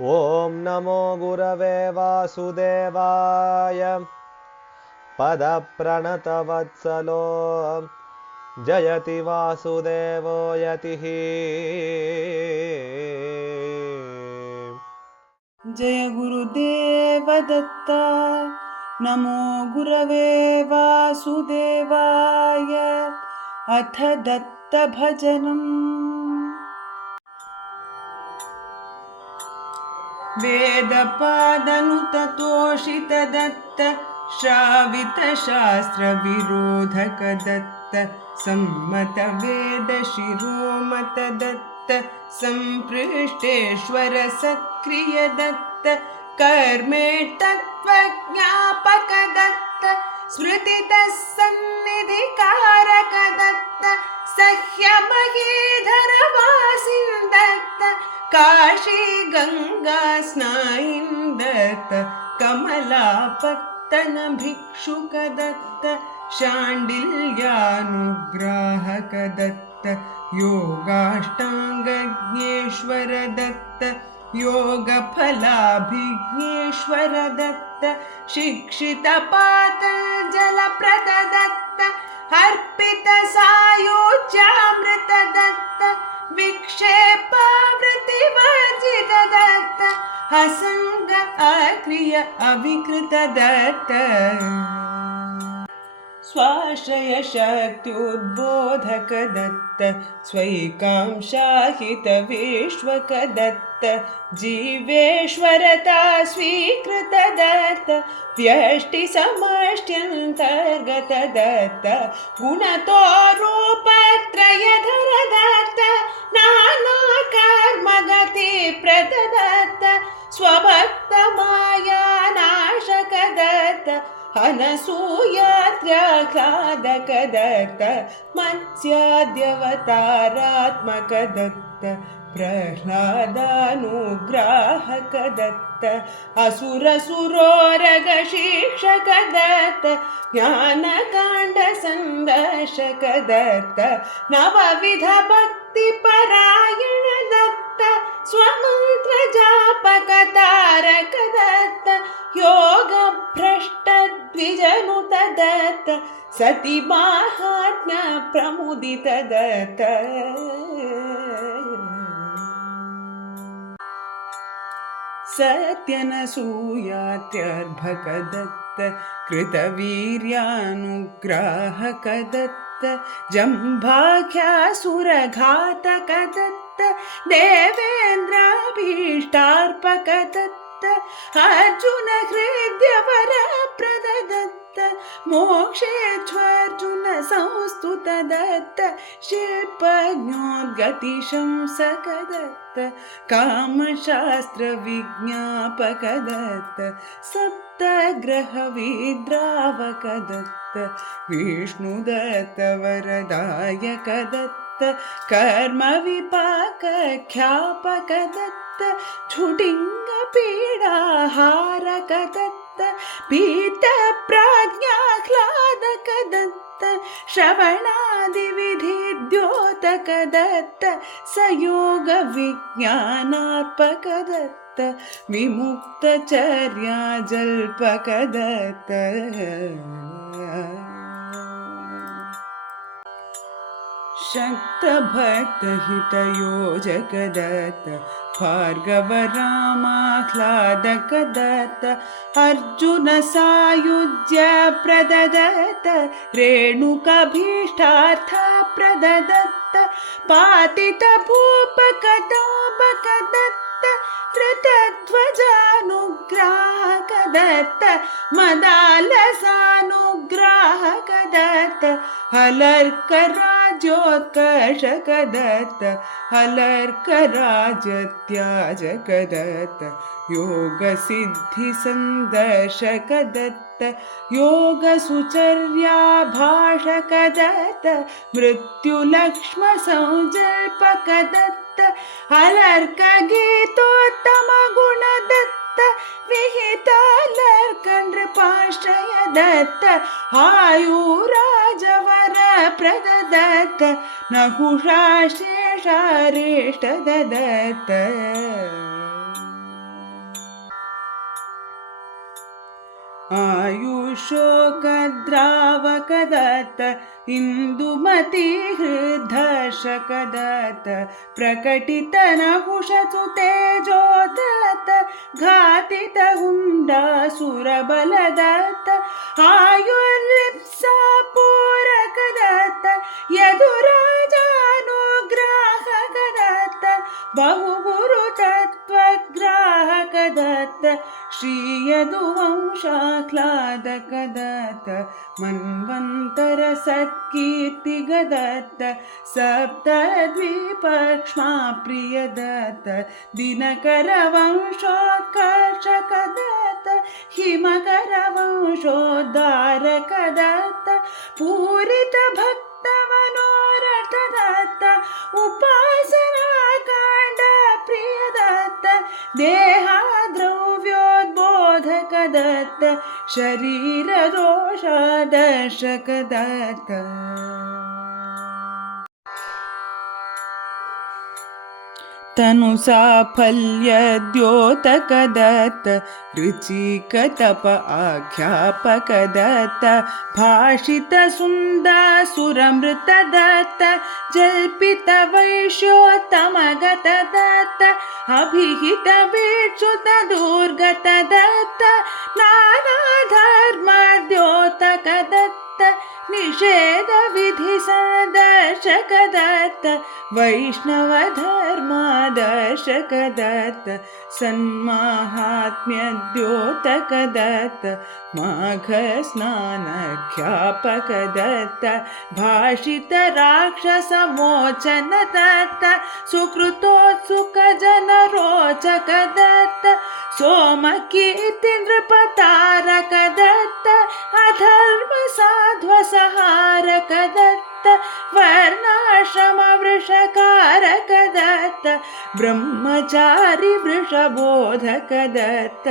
ॐ नमो गुरवे वासुदेवाय पदप्रणतवत्सलो जयति वासुदेवो यतिः। जय गुरुदेव दत्ता। नमो गुरवे वासुदेवाय। अथ दत्त भजनम्। वेदपादनुत तोषित दत्त श्रावित शास्त्र विरोधक दत्त सम्मत वेद शिरोमत दत्त संपृष्टेश्वर सक्रिय दत्त कर्मे तत्त्वज्ञापक दत्त स्मृतितः सन्निधिकारक दत्त सह्य महेधर वासिन् दत्त काशी गंगा स्नायुं दत्त कमलापत्तन भिक्षुक दत्त शाण्डिल्यानुग्राहक दत्त योगाष्टांगज्ञेश्वर दत्त योगफलाभिज्ञेश्वर दत्त शिक्षित पातलजलप्रद दत्त अर्पित सायुज्यामृत दत्त विक्षेपावृत्तिवर्जित दत्त असंग अक्रिय अविकृत दत्त स्वाश्रय शक्त्युद्बोधक दत्त स्वैकांशाहित विश्वक दत्त जीवेश्वरता स्वीकृत दत्त व्यष्टि समष्ट्यन्तर्गत दत्त गुणतो रूपत्रयधर दत्त नाना कर्मगति प्रद दत्त स्वभक्त माया नाशक दत्त अनसूयात्र्याह्लादक दत्त मत्स्याद्यवतारात्मक दत्त प्रह्लादानुग्राहक दत्त असुरसुरोरग शिक्षक दत्त ज्ञानकाण्ड संदर्शक दत्त नवविध भक्तिपरायण दत्त स्वमन्त्र जापक तारक दत्त योग भ्रष्ट द्विजनुत दत्त सति माहात्म्य प्रमुदित दत्त सत्यनसूयात्र्यर्भक दत्त कृतवीर्यानुग्राहक दत्त जम्भाख्यासुरघातक दत्त देवेन्द्राभीष्टार्पक दत्त अर्जुन हृदयवर प्रद दत्त मोक्षेच्छ्वर्जुन संस्तुत दत्त शिल्पज्ञोद्गतिशंसक दत्त कामशास्त्र विज्ञापक दत्त सप्तग्रह विद्रावक दत्त विष्णुदत्त वरदायक दत्त कर्म विपाक ख्यापक दत्त झुडिंग पीडाहारक दत्त पीत प्राज्ञाह्लादक दत्त श्रवणादिविधि द्योतक दत्त सयोग विज्ञानार्पक दत्त विमुक्तचर्या जल्पक दत्त शक्त भक्त हितयोजक दत्त भार्गव रामाह्लादक दत्त अर्जुन सायुज्य प्रद दत्त रेणुकाभीष्टार्थ प्रद दत्त पातित भूपक दोपक दत्त ऋतध्वजानुग्राहक दत्त मदालसानुग्राहक दत्त हलर्क राज्योत्कर्षक दत्त हलर्क राज्यत्याजक दत्त योग सिद्धि संदर्शक दत्त योग सुचर्या भाषक दत्त मृत्युलक्ष्म संजल्पक दत्त हलर्क गीतोत्तम गुण दत्त विहितालर्क नृपाश्रय दत्त आयुराजवर प्रद दत्त नहुषा शेषारेष्ट दत्त आयुषोकद्रावकदत्त इन्दुमतिहृद्धर्षकदत्त प्रकटितनहुषसुतेजोदत्त घातितगुण्डासुरबलदत्त आयुर्लिप्सापूरकदत्त यदुराजानुग्राहकदत्त बहुगुरुतत्त्वग्राहकदत्त श्रीयदुवंशाह्लादकदत्त मन्वन्तरसत्कीर्तिगदत्त सप्तद्विपक्ष्माप्रियदत्त दिनकरवंशोत्कर्षकदत्त हिमकरवंशोद्धारकदत्त पूरितभक्तमनोरथदत्त उपासनाकाण्ड प्रियदत्त देहाद्रव्योद्बोधकदत्त शरीरदोषादर्शकदत्त तनुसाफल्यद्योतकदत्त ऋचिकतप आख्यापकदत्त भाषितसुन्दसुरमृतदत्त जल्पितवैश्योत्तमगतदत्त अभिहितवीक्षुतदुर्गतदत्त नानाधर्मद्योतकदत्त निषेधविधिसदर्शकदत्त वैष्णवधर्मादर्शकदत्त सन्माहात्म्यद्योतकदत्त माघस्नानख्यापकदत्त भाषितराक्षसमोचनदत्त सुकृतोत्सुकजनरोचकदत्त सोमकीर्तिनृपतारकदत्त अधर्मसाध्वसहारकदत्त वर्णाश्रमवृषकारकदत्त ब्रह्मचारि वृषबोधकदत्त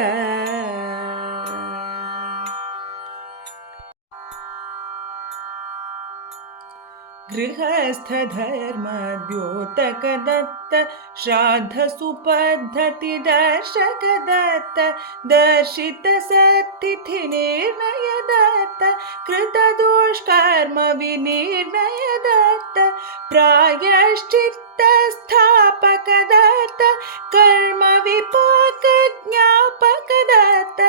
गृहस्थधर्मद्योतकदत्त श्राद्धसुपद्धतिदर्शकदत्त दर्शितसत्तिथिनिर्णयदत्त कृतदुष्कर्मविनिर्णयदत्त प्रायश्चित्तस्थापकदत्त कर्मविपाकज्ञापकदत्त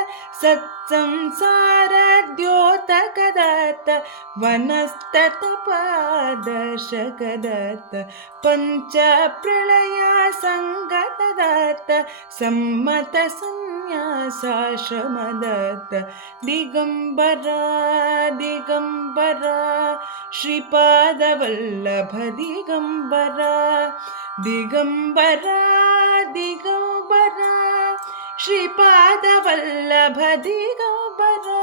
सत्संसारद्योतकदत्त वनस्ततपादर्शकदत्त पञ्चप्रलयासङ्गतदत्त सम्मतसन्न्यासाश्रमदत्त दिगम्बरा दिगम्बरा श्रीपादवल्लभ दिगम्बरा दिगम्बरा दिगम्बरा श्रीपादवल्लभ दिगम्बरा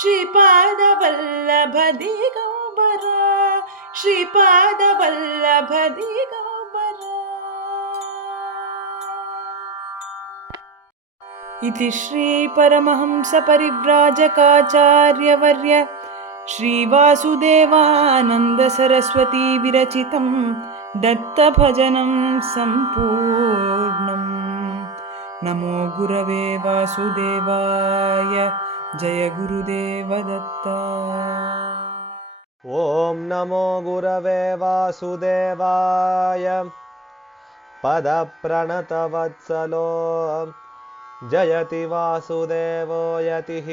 श्रीपादवल्लभ दिगम्बरा श्रीपादवल्लभ दिगम्बरा। इति श्री परमहंस परिव्राजकाचार्यवर्य श्रीवासुदेवानन्द सरस्वती विरचितं दत्तभजनं सम्पूर्णम्। नमो गुरवे वासुदेवाय। जय गुरुदेव दत्त। ॐ नमो गुरवे वासुदेवाय। पदप्रणतवत्सलो जयति वासुदेवो यतिः।